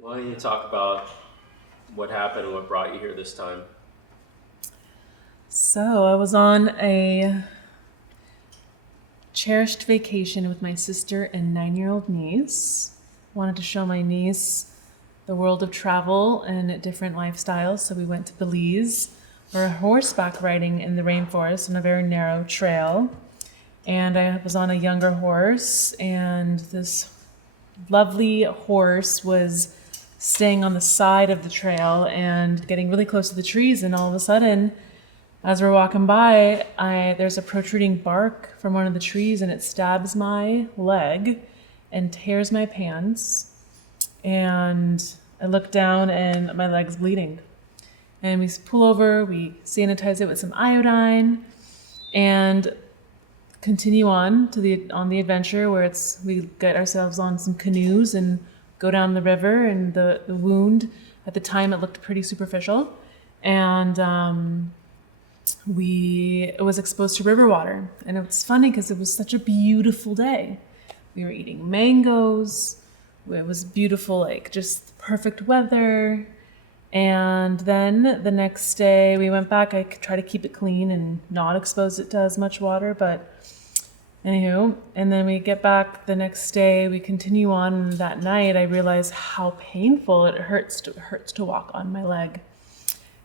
Why don't you talk about what happened and what brought you here this time? So I was on a cherished vacation with my sister and 9-year-old niece. Wanted to show my niece the world of travel and different lifestyles, so we went to Belize. We're horseback riding in the rainforest on a very narrow trail. And I was on a younger horse, and this lovely horse was staying on the side of the trail and getting really close to the trees. And all of a sudden, as we're walking by, there's a protruding bark from one of the trees, and it stabs my leg and tears my pants. And I look down, and my leg's bleeding. And we pull over, we sanitize it with some iodine, and continue on the adventure where we get ourselves on some canoes and go down the river. And the wound at the time, it looked pretty superficial, and we it was exposed to river water. And it was funny because it was such a beautiful day. We were eating mangoes. It was beautiful, like just perfect weather. And then the next day we went back. I try to keep it clean and not expose it to as much water, but anywho, and then we get back the next day, we continue on, and that night I realize how painful it hurts to walk on my leg.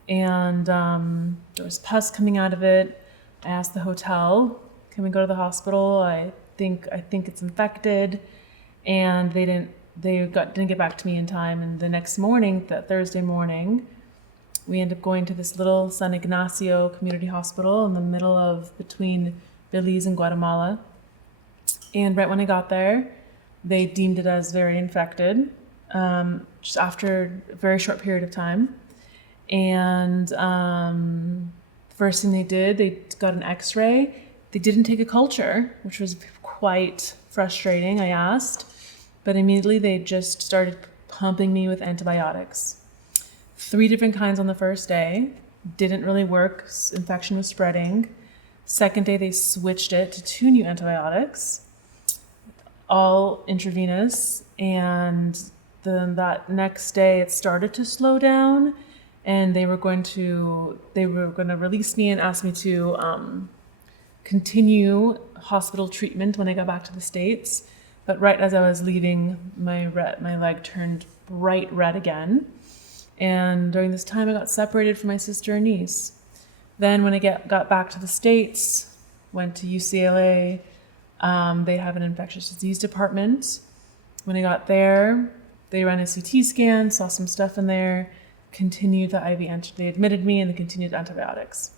And there was pus coming out of it. I asked the hotel, "Can we go to the hospital? I think it's infected," and didn't get back to me in time. And the next morning, that Thursday morning, we ended up going to this little San Ignacio community hospital in the middle of between Belize and Guatemala. And right when I got there, they deemed it as very infected, just after a very short period of time. And first thing they did, they got an x-ray. They didn't take a culture, which was quite frustrating. I asked, but immediately they just started pumping me with antibiotics. 3 different kinds on the first day. Didn't really work. Infection was spreading. Second day, they switched it to 2 new antibiotics, all intravenous. And then that next day, it started to slow down, and they were going to release me and ask me to continue hospital treatment when I got back to the States. But right as I was leaving, my leg turned bright red again. And during this time, I got separated from my sister and niece. Then when I got back to the States, went to UCLA. They have an infectious disease department. When I got there, they ran a CT scan, saw some stuff in there, continued the they admitted me, and they continued antibiotics.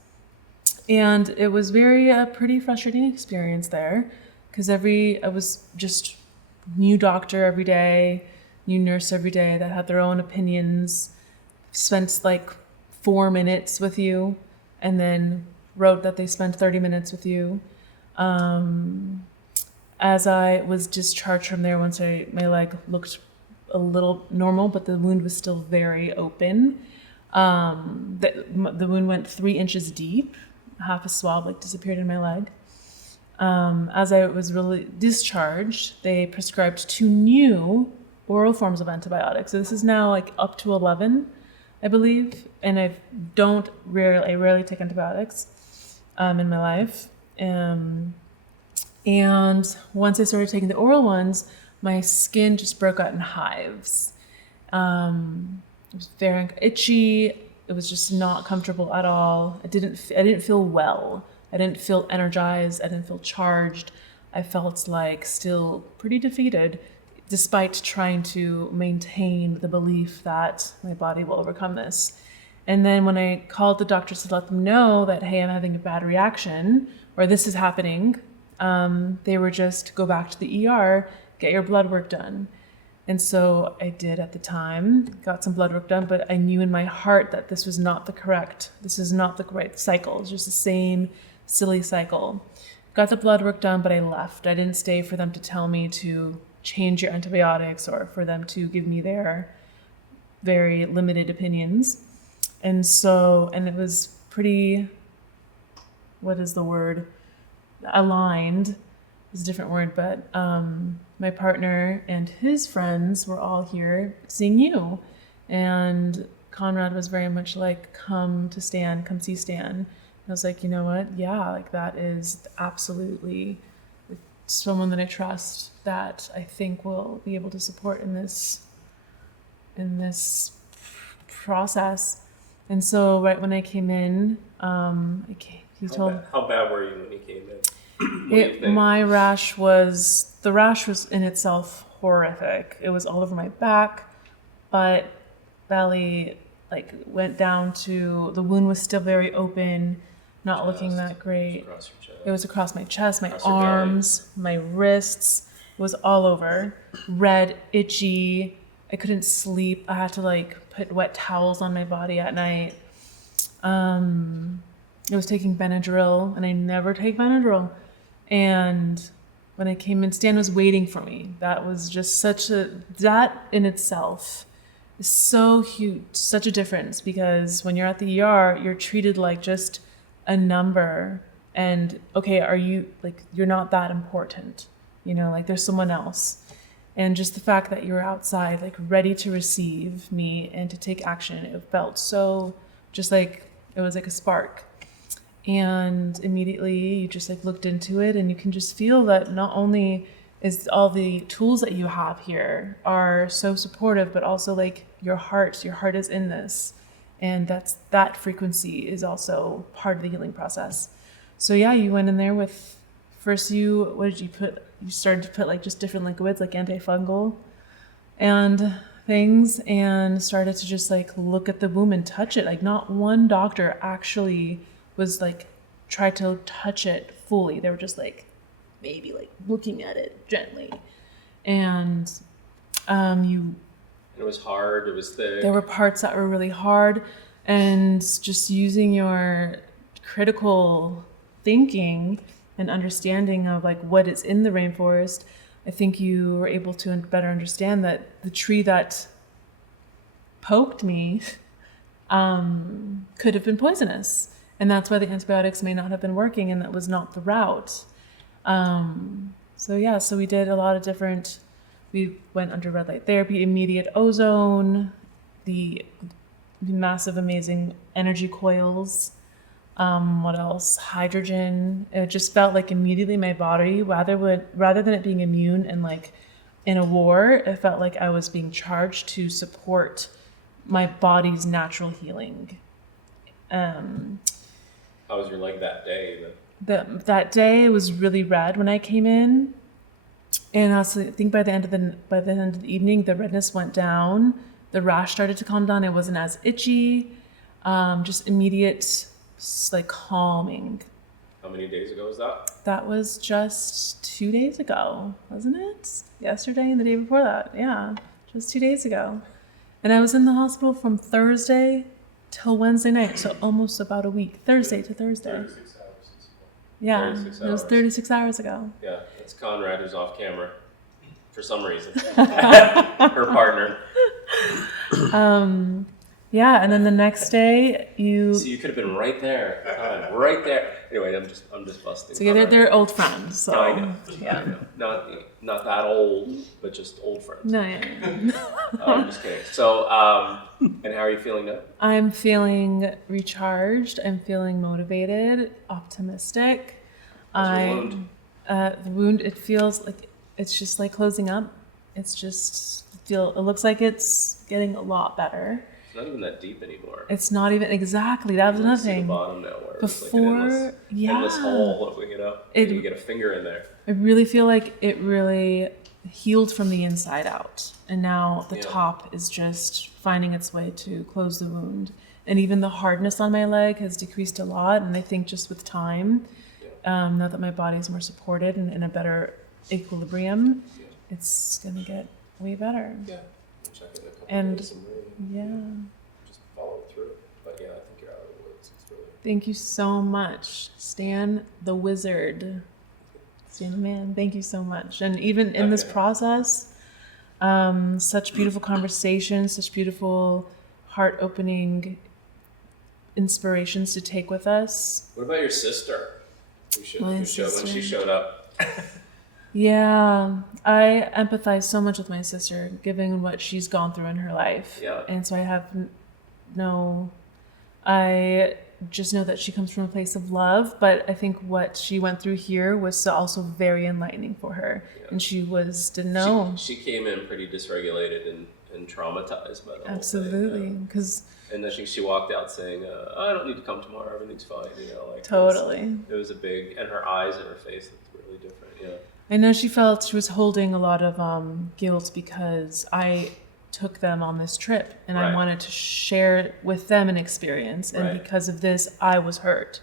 And it was a pretty frustrating experience there, because I was just new doctor every day, new nurse every day that had their own opinions, spent like 4 minutes with you, and then wrote that they spent 30 minutes with you. As I was discharged from there, my leg looked a little normal, but the wound was still very open. The wound went 3 inches deep. Half a swab disappeared in my leg. As I was really discharged, they prescribed 2 new oral forms of antibiotics. So this is now up to 11, I believe. And I rarely take antibiotics in my life. And once I started taking the oral ones, my skin just broke out in hives. It was very itchy. It was just not comfortable at all. I didn't feel well. I didn't feel energized. I didn't feel charged. I felt like still pretty defeated, despite trying to maintain the belief that my body will overcome this. And then when I called the doctors to let them know that, hey, I'm having a bad reaction, or this is happening, they were just, go back to the ER, get your blood work done. And so I did at the time, got some blood work done, but I knew in my heart that this is not the right cycle. It's just the same silly cycle. Got the blood work done, but I left. I didn't stay for them to tell me to change your antibiotics or for them to give me their very limited opinions. And it was pretty, what is the word, aligned is a different word, but my partner and his friends were all here seeing you. And Conrad was very much like, come to Stan, come see Stan. I was like, you know what? Yeah, like that is absolutely someone that I trust that I think will be able to support in this process. And so right when I came in, he told How bad were you when you came in? What do you think? the rash was in itself horrific. It was all over my back, butt, belly, like went down to the wound was still very open, not looking that great. Across your chest. It was across my chest, my Across your belly. arms, my wrists. It was all over. Red, itchy. I couldn't sleep. I had to like put wet towels on my body at night. I was taking Benadryl, and I never take Benadryl. And when I came in, Stan was waiting for me. That was just that in itself is so huge, such a difference, because when you're at the ER, you're treated like just a number. And okay, you're not that important, like there's someone else. And just the fact that you're outside, like ready to receive me and to take action, it felt so just like, it was like a spark. And immediately you just like looked into it, and you can just feel that not only is all the tools that you have here are so supportive, but also like your heart is in this. And that frequency is also part of the healing process. So yeah, you went in there with, first what did you put? You started to put like just different liquids, like antifungal and things, and started to just like look at the womb and touch it. Like not one doctor actually was like, tried to touch it fully. They were just like, maybe like looking at it gently. And It was hard, it was thick. there were parts that were really hard, and just using your critical thinking and understanding of like what is in the rainforest, I think you were able to better understand that the tree that poked me could have been poisonous. And that's why the antibiotics may not have been working, and that was not the route. So we did a lot of different, we went under red light therapy, immediate ozone, the massive, amazing energy coils. What else? Hydrogen. It just felt like immediately my body, rather than it being immune and like in a war, it felt like I was being charged to support my body's natural healing. How was your leg that day? That day it was really red when I came in, and also I think by the end of the evening the redness went down, the rash started to calm down. It wasn't as itchy, just immediate like calming. How many days ago was that? That was just 2 days ago, wasn't it? Yesterday and the day before that. Yeah, just 2 days ago. And I was in the hospital from Thursday till Wednesday night, so almost about a week. Thursday to Thursday. 36 hours. Yeah, 36 it was hours. 36 hours ago. Yeah, it's Conrad who's off camera for some reason. Her partner. Yeah, and then the next day So you could have been right there. Right there. Anyway, I'm just busting. So yeah, they're old friends. So I know. yeah. I know. Not that old, but just old friends. No, yeah. I'm just kidding. So, and how are you feeling now? I'm feeling recharged. I'm feeling motivated, optimistic. How's your wound? The wound, it feels like it's just like closing up. It's just it looks like it's getting a lot better. It's not even that deep anymore. It's not even exactly. That was You another see the thing. bottom now, where it's like Before, an endless, yeah. endless hole. You get a finger in there. I really feel like it really healed from the inside out. And now the Yeah. top is just finding its way to close the wound. And even the hardness on my leg has decreased a lot. And I think just with time, now that my body is more supported and in a better equilibrium, it's going to get way better. Yeah. Check it in a couple And- days and really Yeah. just follow through. But yeah, I think you're out of the woods. It's really Thank you so much, Stan the Wizard. Stan the Man, thank you so much. And even in this Okay. process, such beautiful conversations, such beautiful heart-opening inspirations to take with us. What about your sister? My When sister. she showed up? Yeah, I empathize so much with my sister, given what she's gone through in her life. Yeah. And so I have no, I just know that she comes from a place of love, but I think what she went through here was also very enlightening for her. Yeah. And didn't know. She came in pretty dysregulated and traumatized by the whole Absolutely. thing. Because And then she walked out saying, I don't need to come tomorrow, everything's fine, you know, like totally. it was a big, and her eyes and her face looked really different, yeah. I know she felt she was holding a lot of guilt because I took them on this trip and Right. I wanted to share with them an experience. And Right. because of this, I was hurt.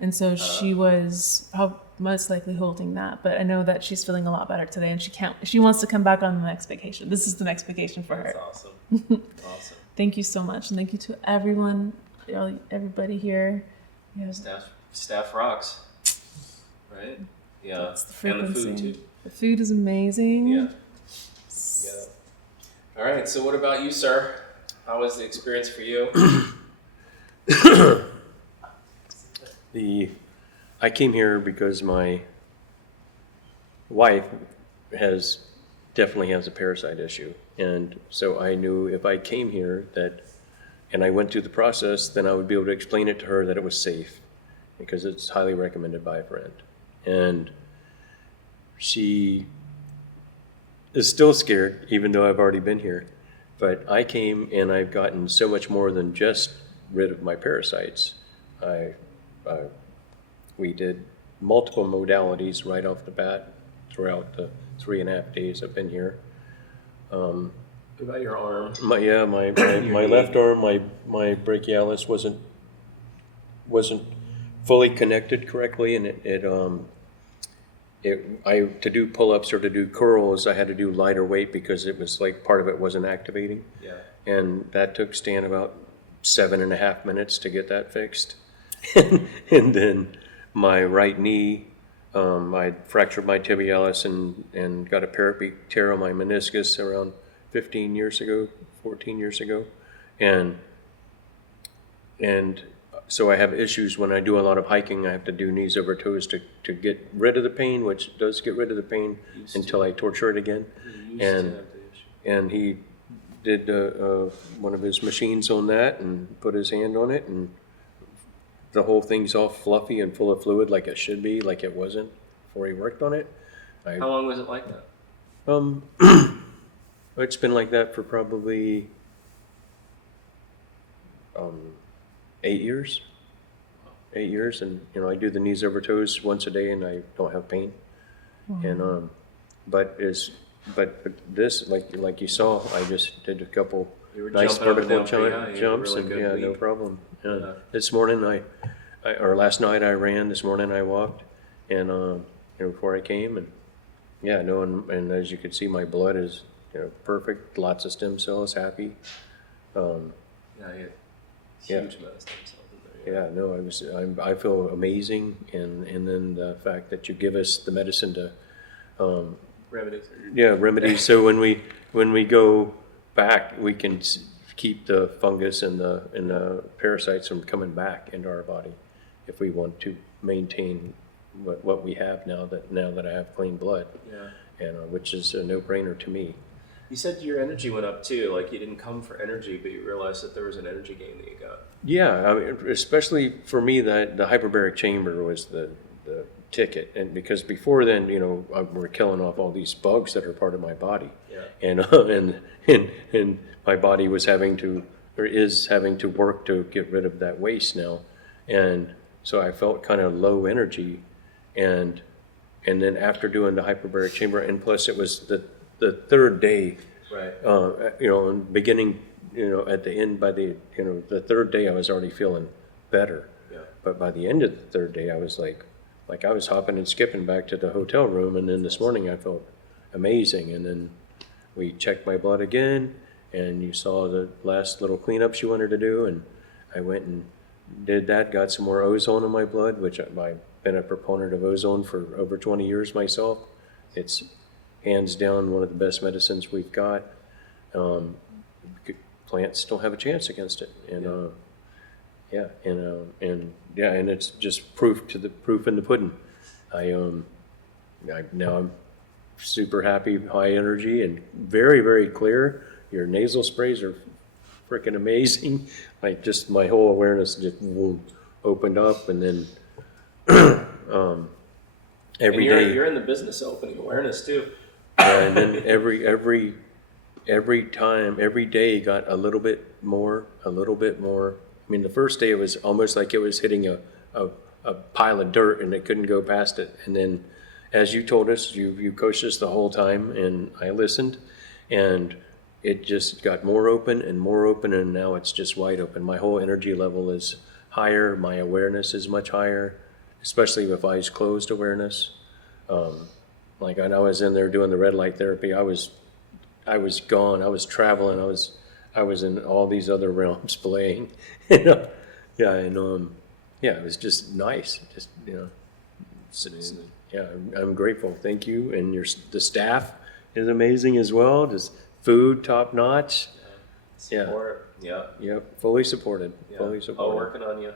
And so she was most likely holding that. But I know that she's feeling a lot better today and she wants to come back on the next vacation. This is the next vacation for That's her. awesome. Awesome. Thank you so much. And thank you to everybody here. Yes, Staff rocks, right? Yeah, that's the and the frequency. food too. The food is amazing. Yeah. Yeah. All right. So, what about you, sir? How was the experience for you? I came here because my wife definitely has a parasite issue, and so I knew if I came here and I went through the process, then I would be able to explain it to her that it was safe, because it's highly recommended by a friend, and she is still scared, even though I've already been here. But I came and I've gotten so much more than just rid of my parasites. We did multiple modalities right off the bat throughout the 3.5 days I've been here. What about your arm? My left arm, my brachialis wasn't fully connected correctly, and to do pull-ups or to do curls, I had to do lighter weight because it was like part of it wasn't activating. Yeah. And that took Stan about 7.5 minutes to get that fixed. And then my right knee, I fractured my tibialis and got a peripeak tear on my meniscus around 14 years ago. And so I have issues when I do a lot of hiking. I have to do knees over toes to get rid of the pain, which does get rid of the pain until I torture it again. And he did one of his machines on that and put his hand on it, and the whole thing's all fluffy and full of fluid like it should be, like it wasn't before he worked on it. How long was it like that? It's been like that for probably 8 years. 8 years, and I do the knees over toes once a day, and I don't have pain. And but this, like you saw, I just did a couple You were nice jumping up and vertical down pretty high. You had a jumps, really and good yeah, no leap. problem. Yeah. Yeah. This morning or last night I ran. This morning I walked, and before I came, and yeah, no, and as you can see, my blood is perfect. Lots of stem cells, happy. Yeah, you had Yeah. huge amount of stem cells in there. Yeah, no, I feel amazing, and then the fact that you give us the medicine to remedies. So when we go back, we can keep the fungus and the parasites from coming back into our body, if we want to maintain what we have now that I have clean blood, Yeah. and which is a no-brainer to me. You said your energy went up too. Like you didn't come for energy, but you realized that there was an energy gain that you got. Yeah, I mean, especially for me, the hyperbaric chamber was the ticket, and because before then, we're killing off all these bugs that are part of my body, Yeah. and my body is having to work to get rid of that waste now, and so I felt kind of low energy, and then after doing the hyperbaric chamber, and plus it was the third day, Right. and beginning, at the end, by the third day, I was already feeling better. Yeah. But by the end of the third day, I was like I was hopping and skipping back to the hotel room, and then this morning I felt amazing. And then we checked my blood again, and you saw the last little cleanup she wanted to do, and I went and did that, got some more ozone in my blood, which I've been a proponent of ozone for over 20 years myself. It's hands down one of the best medicines we've got. Plants don't have a chance against it, and and it's just proof in the pudding. Now I'm super happy, high energy, and very, very clear. Your nasal sprays are freaking amazing. Like just my whole awareness just boom, opened up, and then every and day, you're in the business of opening awareness too. and then every time, every day got a little bit more. I mean, the first day it was almost like it was hitting a pile of dirt and it couldn't go past it. And then, as you told us, you coached us the whole time, and I listened, and it just got more open, and now it's just wide open. My whole energy level is higher. My awareness is much higher, especially with eyes closed awareness. Like when I was in there doing the red light therapy, I was gone. I was traveling. I was in all these other realms playing. Yeah, and yeah, it was just nice. Just yeah, I'm grateful. Thank you, and the staff is amazing as well. Just food top notch. Yeah. Support. Yeah. Yep, fully supported. Yeah. Fully Oh, supported. working on you.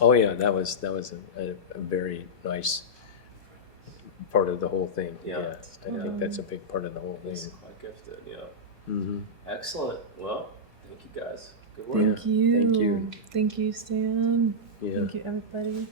Oh yeah, that was a very nice part of the whole thing. Yeah. I think that's a big part of the whole thing. He's quite gifted. Yeah. Mm-hmm. Excellent. Well, thank you guys. Good work. Thank you. Thank you. Thank you, Stan. Yeah. Thank you, everybody.